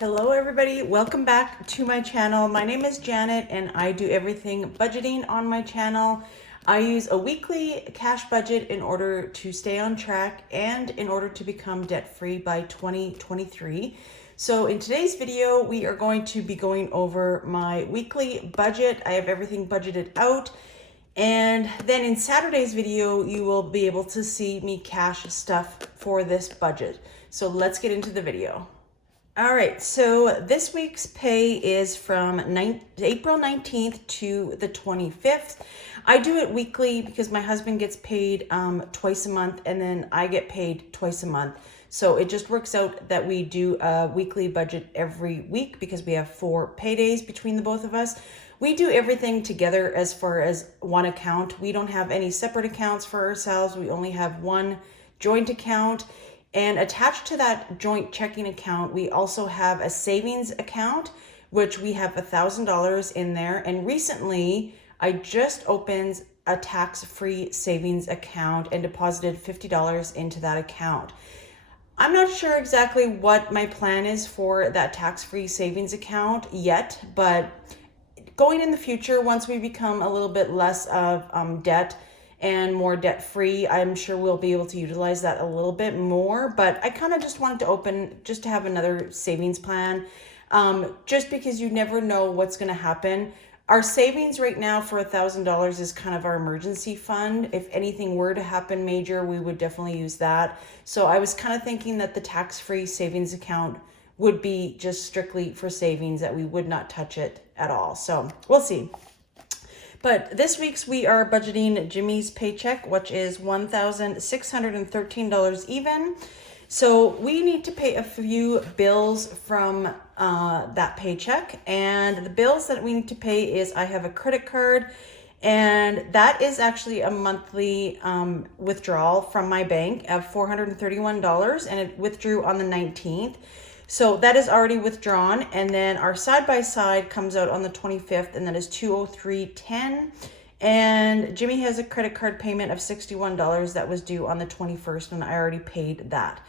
Hello everybody, welcome back to my channel. My name is Janet and I do everything budgeting on my channel. I use a weekly cash budget in order to stay on track and in order to become debt-free by 2023. So in today's video, we are going to be going over my weekly budget. I have everything budgeted out. And then in Saturday's video, you will be able to see me cash stuff for this budget. So let's get into the video. All right, so this week's pay is from April 19th to the 25th. I do it weekly because my husband gets paid twice a month and then I get paid twice a month. So it just works out that we do a weekly budget every week because we have 4 paydays between the both of us. We do everything together as far as one account. We don't have any separate accounts for ourselves. We only have one joint account. And attached to that joint checking account, we also have a savings account, which we have $1,000 in there. And recently, I just opened a tax-free savings account and deposited $50 into that account. I'm not sure exactly what my plan is for that tax-free savings account yet, but going in the future, once we become a little bit less of debt and more debt-free, I'm sure we'll be able to utilize that a little bit more. But I kind of just wanted to open just to have another savings plan, just because you never know what's going to happen. Our savings right now for $1,000 is kind of our emergency fund. If anything were to happen major, we would definitely use that. So I was kind of thinking that the tax-free savings account would be just strictly for savings, that we would not touch it at all. So we'll see. But this week's we are budgeting Jimmy's paycheck, which is $1,613 even. So we need to pay a few bills from that paycheck. And the bills that we need to pay is, I have a credit card, and that is actually a monthly withdrawal from my bank of $431, and it withdrew on the 19th. So that is already withdrawn, and then our side-by-side comes out on the 25th, and that is $203.10. And Jimmy has a credit card payment of $61 that was due on the 21st, and I already paid that.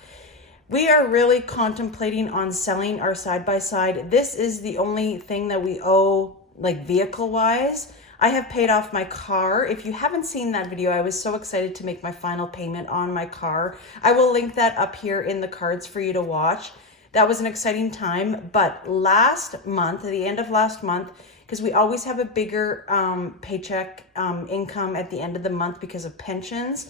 We are really contemplating on selling our side-by-side. This is the only thing that we owe, like vehicle-wise. I have paid off my car. If you haven't seen that video, I was so excited to make my final payment on my car. I will link that up here in the cards for you to watch. That was an exciting time. But last month, at the end of last month, because we always have a bigger paycheck income at the end of the month because of pensions,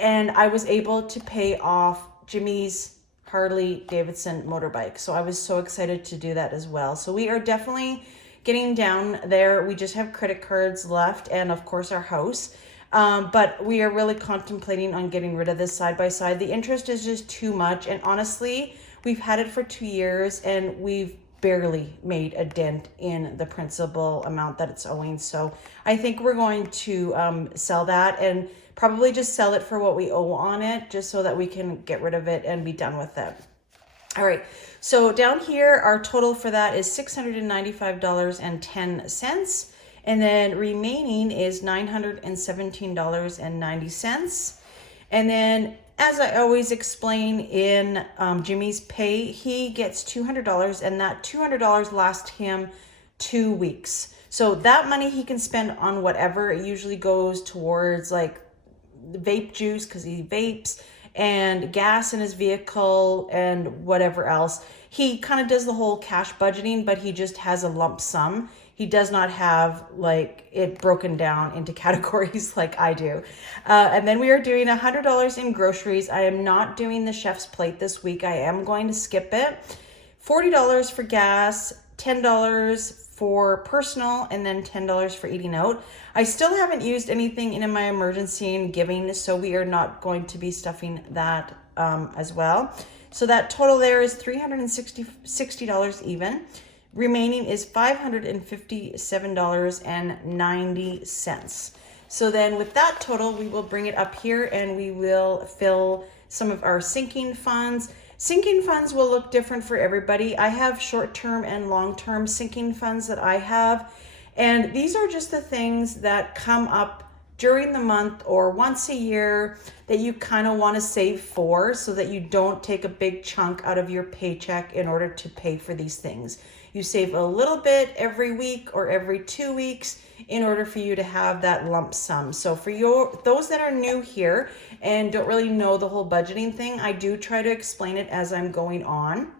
and I was able to pay off Jimmy's Harley Davidson motorbike. So I was so excited to do that as well. So we are definitely getting down there. We just have credit cards left and of course our house. But we are really contemplating on getting rid of this side-by-side. The interest is just too much, and honestly, we've had it for 2 years and we've barely made a dent in the principal amount that it's owing. So I think we're going to sell that and probably just sell it for what we owe on it, just so that we can get rid of it and be done with it. All right, so down here, our total for that is $695.10. And then remaining is $917.90. And then, as I always explain in Jimmy's pay, he gets $200, and that $200 lasts him 2 weeks. So that money he can spend on whatever. It usually goes towards like vape juice because he vapes, and gas in his vehicle, and whatever else. He kind of does the whole cash budgeting, but he just has a lump sum. He does not have like it broken down into categories like I do. And then we are doing $100 in groceries. I am not doing the chef's plate this week. I am going to skip it. $40 for gas, $10 for personal, and then $10 for eating out. I still haven't used anything in my emergency and giving, so we are not going to be stuffing that as well. So that total there is $360 even. Remaining is $557.90. So then with that total, we will bring it up here and we will fill some of our sinking funds. Sinking funds will look different for everybody. I have short-term and long-term sinking funds that I have. And these are just the things that come up during the month or once a year that you kind of want to save for, so that you don't take a big chunk out of your paycheck in order to pay for these things. You save a little bit every week or every 2 weeks in order for you to have that lump sum. So for those that are new here and don't really know the whole budgeting thing, I do try to explain it as I'm going on.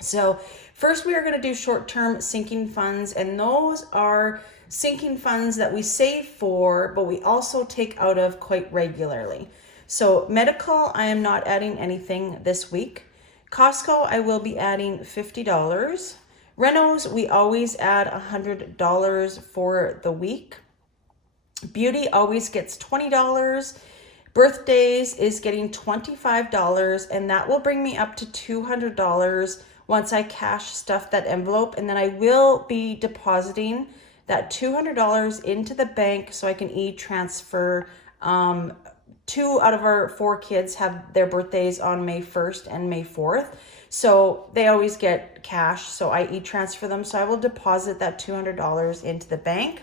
So first we are going to do short-term sinking funds, and those are sinking funds that we save for, but we also take out of quite regularly. So medical, I am not adding anything this week. Costco, I will be adding $50. Renos, we always add $100 for the week. Beauty always gets $20. Birthdays is getting $25, and that will bring me up to $200 once I cash stuff that envelope. And then I will be depositing that $200 into the bank so I can e-transfer. 2 out of our 4 kids have their birthdays on May 1st and May 4th. So they always get cash, so I e-transfer them. So I will deposit that $200 into the bank.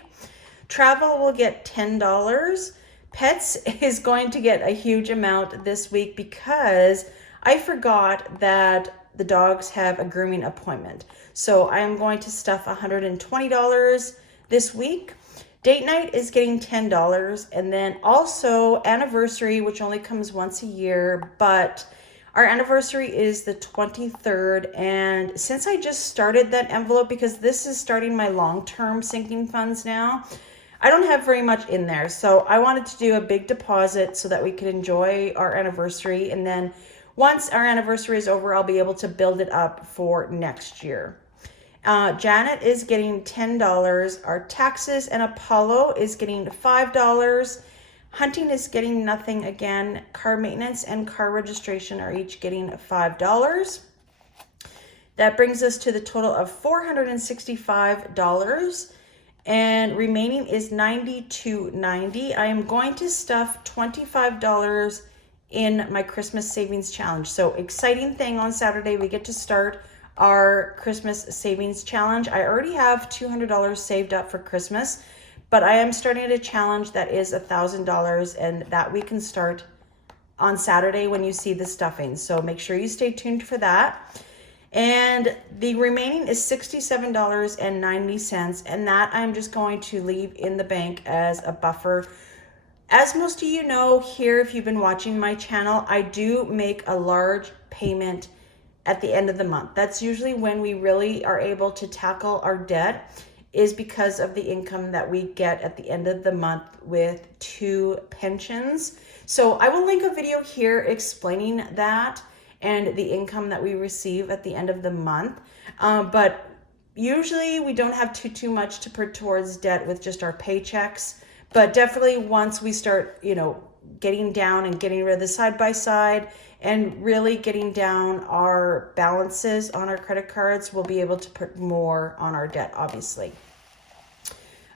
Travel will get $10. Pets is going to get a huge amount this week because I forgot that the dogs have a grooming appointment. So I am going to stuff $120 this week. Date night is getting $10. And then also anniversary, which only comes once a year, but our anniversary is the 23rd. And since I just started that envelope, because this is starting my long-term sinking funds now, I don't have very much in there. So I wanted to do a big deposit so that we could enjoy our anniversary. And then once our anniversary is over, I'll be able to build it up for next year. Janet is getting $10. Our taxes and Apollo is getting $5. Hunting is getting nothing again. Car maintenance and car registration are each getting $5. That brings us to the total of $465. And remaining is $92.90. I am going to stuff $25 in my Christmas savings challenge. So exciting thing, on Saturday we get to start our Christmas savings challenge. I already have $200 saved up for Christmas, but I am starting a challenge that is $1,000, and that we can start on Saturday when you see the stuffing. So make sure you stay tuned for that. And the remaining is $67.90, and that I'm just going to leave in the bank as a buffer. As most of you know here, if you've been watching my channel, I do make a large payment at the end of the month. That's usually when we really are able to tackle our debt, is because of the income that we get at the end of the month with 2 pensions. So I will link a video here explaining that and the income that we receive at the end of the month. But usually we don't have too much to put towards debt with just our paychecks. But definitely once we start, getting down and getting rid of the side-by-side and really getting down our balances on our credit cards, we'll be able to put more on our debt, obviously.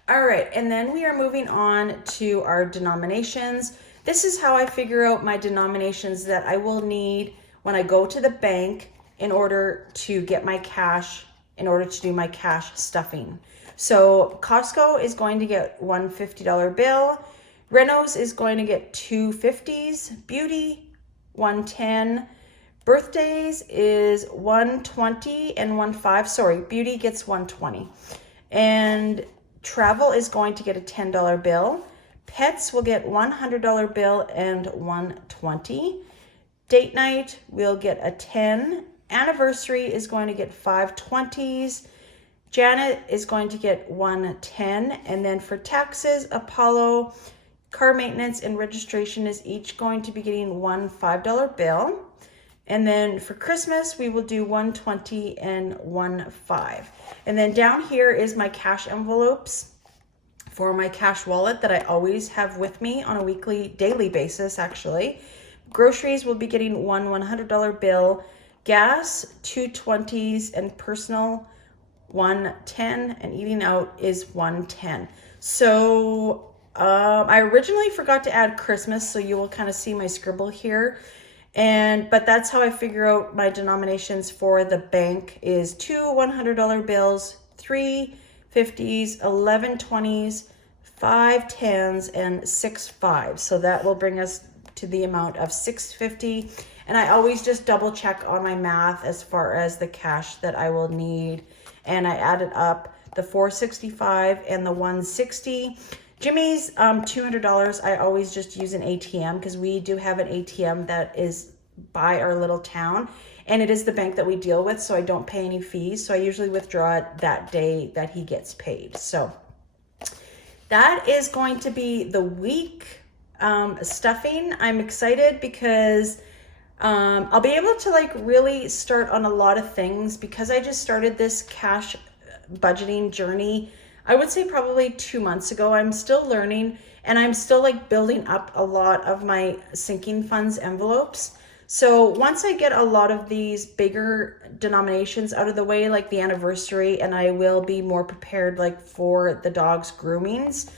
All right, and then we are moving on to our denominations. This is how I figure out my denominations that I will need when I go to the bank in order to get my cash, in order to do my cash stuffing. So Costco is going to get one $50 bill. Renos is going to get 2 50s. Beauty, 110. Birthdays is 120 and 15. Sorry, Beauty gets 120. And travel is going to get a $10 bill. Pets will get $100 bill and 120. Date night will get a 10. Anniversary is going to get 5 20s. Janet is going to get 110. And then for taxes, Apollo, car maintenance, and registration is each going to be getting one $5 bill. And then for Christmas, we will do 120 and 15. And then down here is my cash envelopes for my cash wallet that I always have with me on a daily basis, actually. Groceries will be getting one $100 bill. Gas, 2 20s, and personal, 110, and eating out is 110. So I originally forgot to add Christmas, so you will kind of see my scribble here. But that's how I figure out my denominations for the bank is 2 $100 bills, 3 50s, 11 20s, 5 tens, and 6 fives. So that will bring us to the amount of $650. And I always just double check on my math as far as the cash that I will need. And I added up the $465 and the $160. Jimmy's $200, I always just use an ATM because we do have an ATM that is by our little town. And it is the bank that we deal with, so I don't pay any fees. So I usually withdraw it that day that he gets paid. So that is going to be the week stuffing. I'm excited because I'll be able to like really start on a lot of things because I just started this cash budgeting journey. I would say probably 2 months ago. I'm still learning and I'm still like building up a lot of my sinking funds envelopes. So once I get a lot of these bigger denominations out of the way, like the anniversary, and I will be more prepared like for the dog's groomings,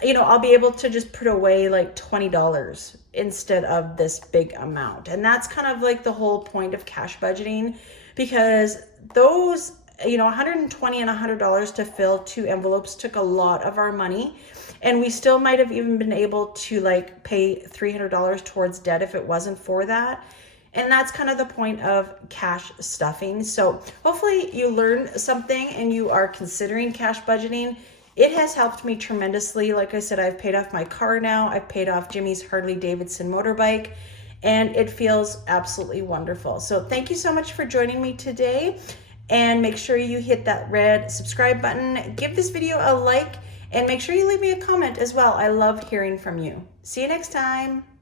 you know, I'll be able to just put away like $20 instead of this big amount. And that's kind of like the whole point of cash budgeting, because those, you know, $120 and $100 to fill 2 envelopes took a lot of our money. And we still might have even been able to like pay $300 towards debt if it wasn't for that. And that's kind of the point of cash stuffing. So hopefully you learned something and you are considering cash budgeting. It has helped me tremendously. Like I said, I've paid off my car now. I've paid off Jimmy's Harley Davidson motorbike, and it feels absolutely wonderful. So thank you so much for joining me today. And make sure you hit that red subscribe button. Give this video a like. And make sure you leave me a comment as well. I loved hearing from you. See you next time.